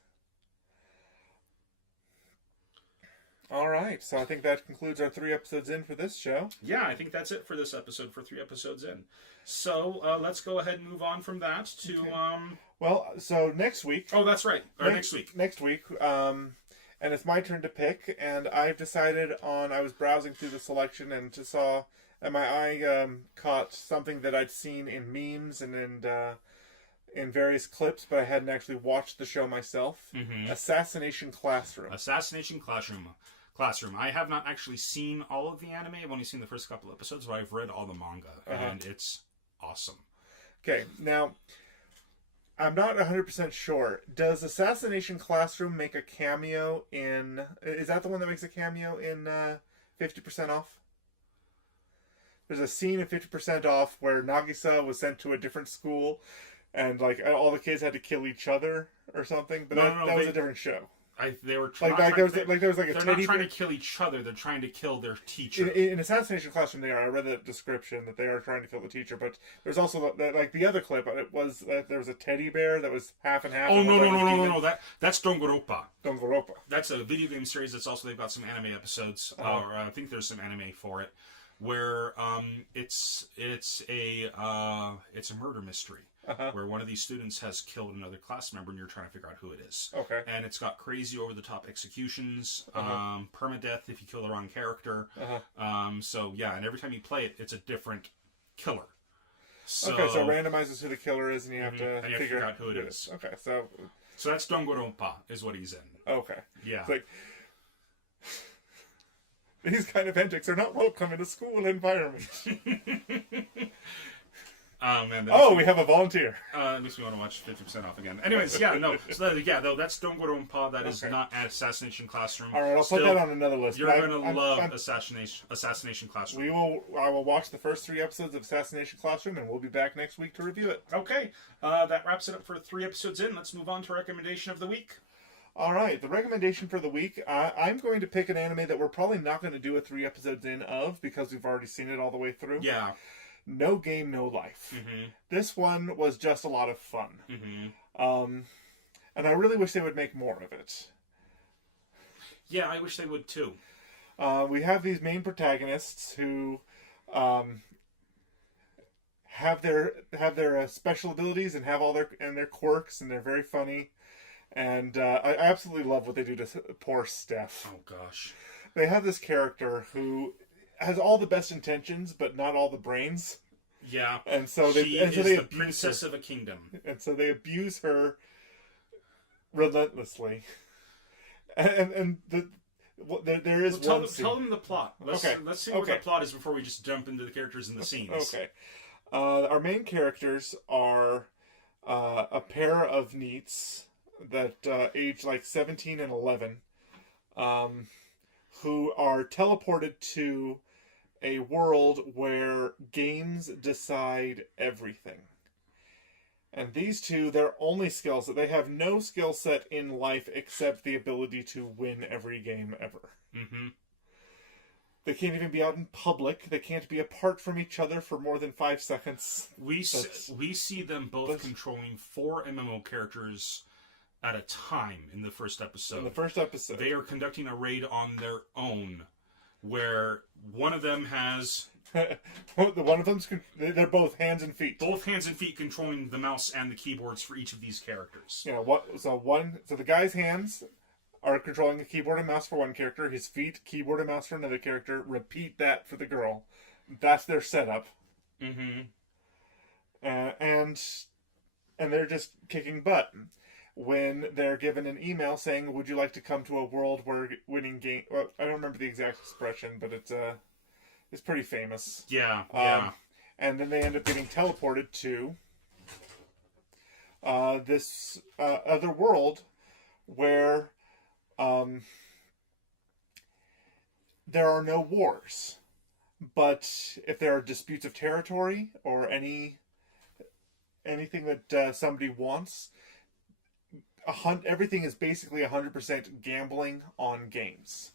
All right, so I think that concludes our 3 episodes in for this show. Yeah, I think that's it for this episode, for 3 episodes in. So let's go ahead and move on from that to... Well, so next week... Oh, that's right. Next week. Next week, and it's my turn to pick. And I've decided on. I was browsing through the selection and and my eye caught something that I'd seen in memes and in various clips, but I hadn't actually watched the show myself. Assassination Classroom. Assassination Classroom. I have not actually seen all of the anime. I've only seen the first couple episodes, but I've read all the manga, and it's awesome. Okay, now, I'm not 100% sure. Does Assassination Classroom make a cameo in... Is that the one that makes a cameo in 50% Off? There's a scene in 50% Off where Nagisa was sent to a different school, and like all the kids had to kill each other or something, but that was a different show. They were there was like a they're teddy not trying to kill each other. They're trying to kill their teacher. In Assassination Classroom, they are. I read the description that they are trying to kill the teacher, but there's also like the other clip. It was there was a teddy bear that was half and half. Oh no! That's Dongoropa. Dongoropa. That's a video game series. That's also they've got some anime episodes. Or I think there's some anime for it, where it's a murder mystery. Where one of these students has killed another class member and you're trying to figure out who it is. Okay. And it's got crazy over-the-top executions, permadeath if you kill the wrong character. So, yeah, and every time you play it, it's a different killer. So, okay, so it randomizes who the killer is and you have to figure out who it is. Okay, so that's Dongorompa is what he's in. Okay. Yeah. It's like... These kind of antics are not welcome in a school environment. Oh man! We have a volunteer. Makes me want to watch 50% Off again. Anyways, yeah, no. So that's Dongorompa. That is not an Assassination Classroom. All right, I'll put that on another list. You're gonna love Assassination Classroom. I will watch the first 3 episodes of Assassination Classroom, and we'll be back next week to review it. Okay, that wraps it up for 3 episodes in. Let's move on to recommendation of the week. All right, the recommendation for the week. I'm going to pick an anime that we're probably not going to do a 3 episodes in of because we've already seen it all the way through. Yeah. No Game, No Life. This one was just a lot of fun. And I really wish they would make more of it. Yeah, I wish they would too. We have these main protagonists who have their special abilities and have all their quirks, and they're very funny. And I absolutely love what they do to poor Steph. Oh gosh. They have this character who has all the best intentions, but not all the brains. Yeah, and so she is the princess of a kingdom, and so they abuse her relentlessly. And there is tell them the plot. Let's see what the plot is before we just jump into the characters and the scenes. Okay, our main characters are a pair of neets that age like 17 and 11, who are teleported to a world where games decide everything. And these two, their only skill set, they have no skill set in life except the ability to win every game ever. They can't even be out in public. They can't be apart from each other for more than 5 seconds. We see them both controlling 4 MMO characters at a time in the first episode. They are conducting a raid on their own, where one of them has... they're both hands and feet. Both hands and feet controlling the mouse and the keyboards for each of these characters. Yeah, so the guy's hands are controlling the keyboard and mouse for one character, his feet, keyboard and mouse for another character. Repeat that for the girl. That's their setup. And they're just kicking butt. When they're given an email saying, "Would you like to come to a world where winning game?" Well, I don't remember the exact expression, but it's pretty famous. Yeah. And then they end up getting teleported to this other world where there are no wars, but if there are disputes of territory or anything that somebody wants. Everything is basically 100% gambling on games.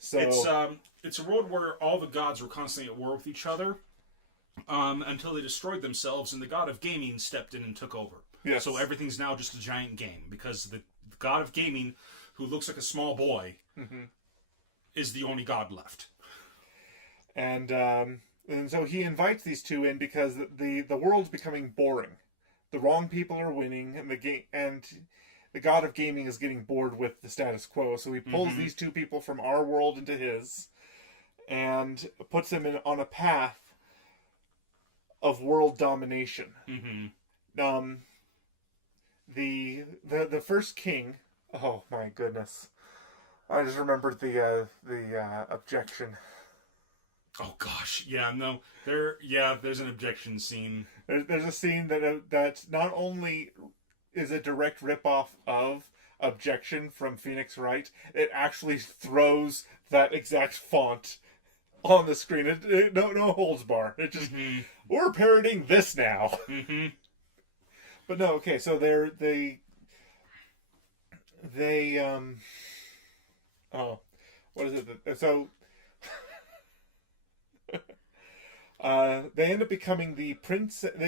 So it's a world where all the gods were constantly at war with each other until they destroyed themselves, and the god of gaming stepped in and took over. Yes. So everything's now just a giant game because the god of gaming, who looks like a small boy, is the only god left. And so he invites these two in because the world's becoming boring. The wrong people are winning, and the game and the god of gaming is getting bored with the status quo, so he pulls these two people from our world into his, and puts them on a path of world domination. The first king. Oh my goodness! I just remembered the objection. Oh gosh, yeah, no, there's an objection scene. There's a scene that not only is a direct ripoff of Objection from Phoenix Wright, it actually throws that exact font on the screen. No holds bar. It just we're parroting this now. But no, okay, so they what is it? So they end up becoming the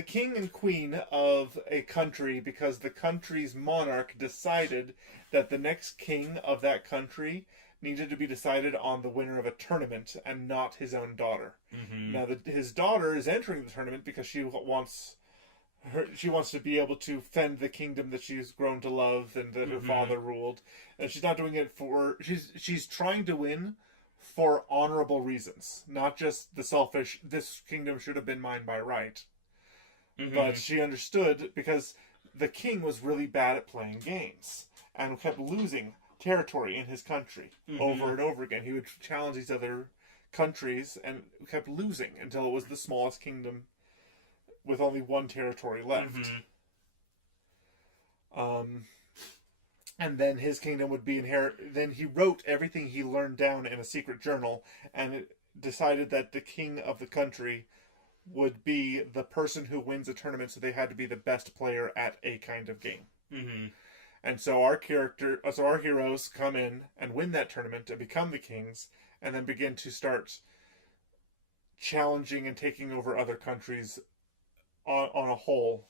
king and queen of a country because the country's monarch decided that the next king of that country needed to be decided on the winner of a tournament and not his own daughter. Now, his daughter is entering the tournament because she wants to be able to fend the kingdom that she's grown to love and that her father ruled, and she's not doing it for she's trying to win for honorable reasons, not just the selfish, this kingdom should have been mine by right. But she understood because the king was really bad at playing games and kept losing territory in his country over and over again. He would challenge these other countries and kept losing until it was the smallest kingdom with only one territory left. And then his kingdom would be inherited. Then he wrote everything he learned down in a secret journal, and it decided that the king of the country would be the person who wins a tournament, so they had to be the best player at a kind of game. And so our heroes come in and win that tournament and become the kings, and then begin to start challenging and taking over other countries on a whole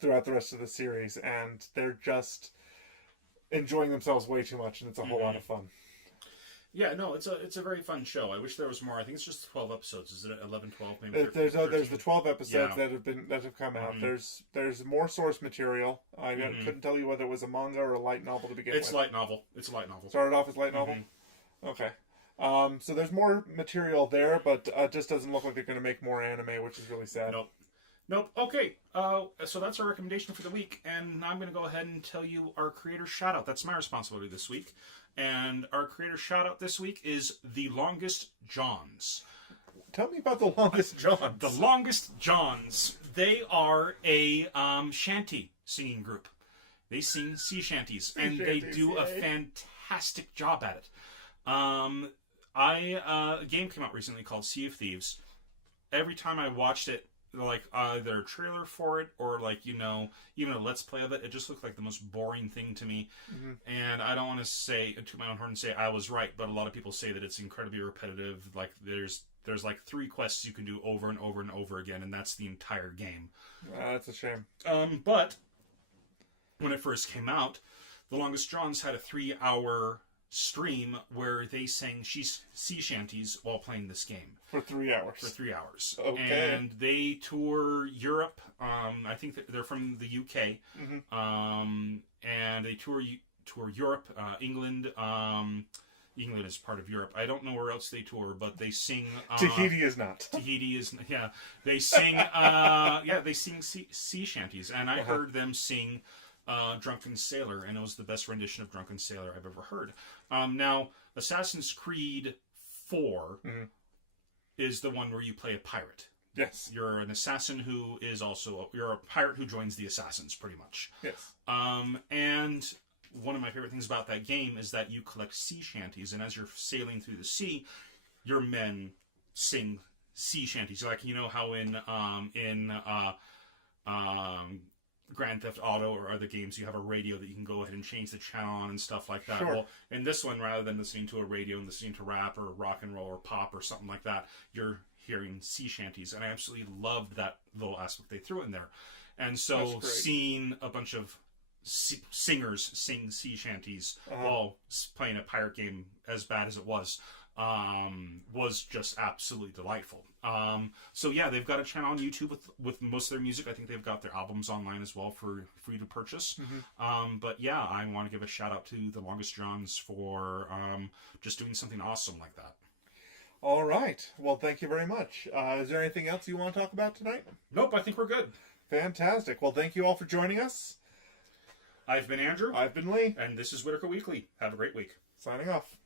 throughout the rest of the series, and they're just enjoying themselves way too much, and it's a whole lot of fun. Yeah, no, it's a very fun show. I wish there was more. I think it's just 12 episodes. Is it 11, 12, maybe? There's the 12 episodes that have come out. There's more source material. I couldn't tell you whether it was a manga or a light novel to begin with. It's a light novel. Started off as light novel. Okay. So there's more material there, but it just doesn't look like they're going to make more anime, which is really sad. Nope. Okay. So that's our recommendation for the week, and I'm going to go ahead and tell you our creator shout out. That's my responsibility this week. And our creator shout out this week is The Longest Johns. Tell me about The Longest Johns. The Longest Johns. They are a shanty singing group. They sing sea shanties, and they do a fantastic job at it. A game came out recently called Sea of Thieves. Every time I watched it, like either a trailer for it or like even a let's play of it, it just looked like the most boring thing to me. And I don't want to say to my own horn and say I was right, but a lot of people say that it's incredibly repetitive. Like there's like 3 quests you can do over and over and over again, and that's the entire game. That's a shame. But when it first came out, The Longest Johns had a 3-hour stream where they sang sea shanties while playing this game for 3 hours. Okay. And they tour Europe. I think they're from the UK. And they tour Europe, England. England is part of Europe. I don't know where else they tour, but they sing. Tahiti is not. Tahiti is, yeah. They sing. They sing sea shanties, and I heard them sing Drunken Sailor, and it was the best rendition of Drunken Sailor I've ever heard. Now, Assassin's Creed 4 is the one where you play a pirate. Yes. You're an assassin who is also... You're a pirate who joins the assassins, pretty much. Yes. And one of my favorite things about that game is that you collect sea shanties, and as you're sailing through the sea, your men sing sea shanties. Like, you know how in Grand Theft Auto or other games, you have a radio that you can go ahead and change the channel on and stuff like that. Sure. Well, in this one, rather than listening to a radio and listening to rap or rock and roll or pop or something like that, you're hearing sea shanties. And I absolutely loved that little aspect they threw in there. And so seeing a bunch of singers sing sea shanties while playing a pirate game, as bad as it was, was just absolutely delightful. So yeah, they've got a channel on YouTube with most of their music. I think they've got their albums online as well for you to purchase. But yeah, I want to give a shout out to the Longest Johns for just doing something awesome like that. All right. Well, thank you very much. Is there anything else you want to talk about tonight? Nope, I think we're good. Fantastic. Well, thank you all for joining us. I've been Andrew. I've been Lee. And this is Whittaker Weekly. Have a great week. Signing off.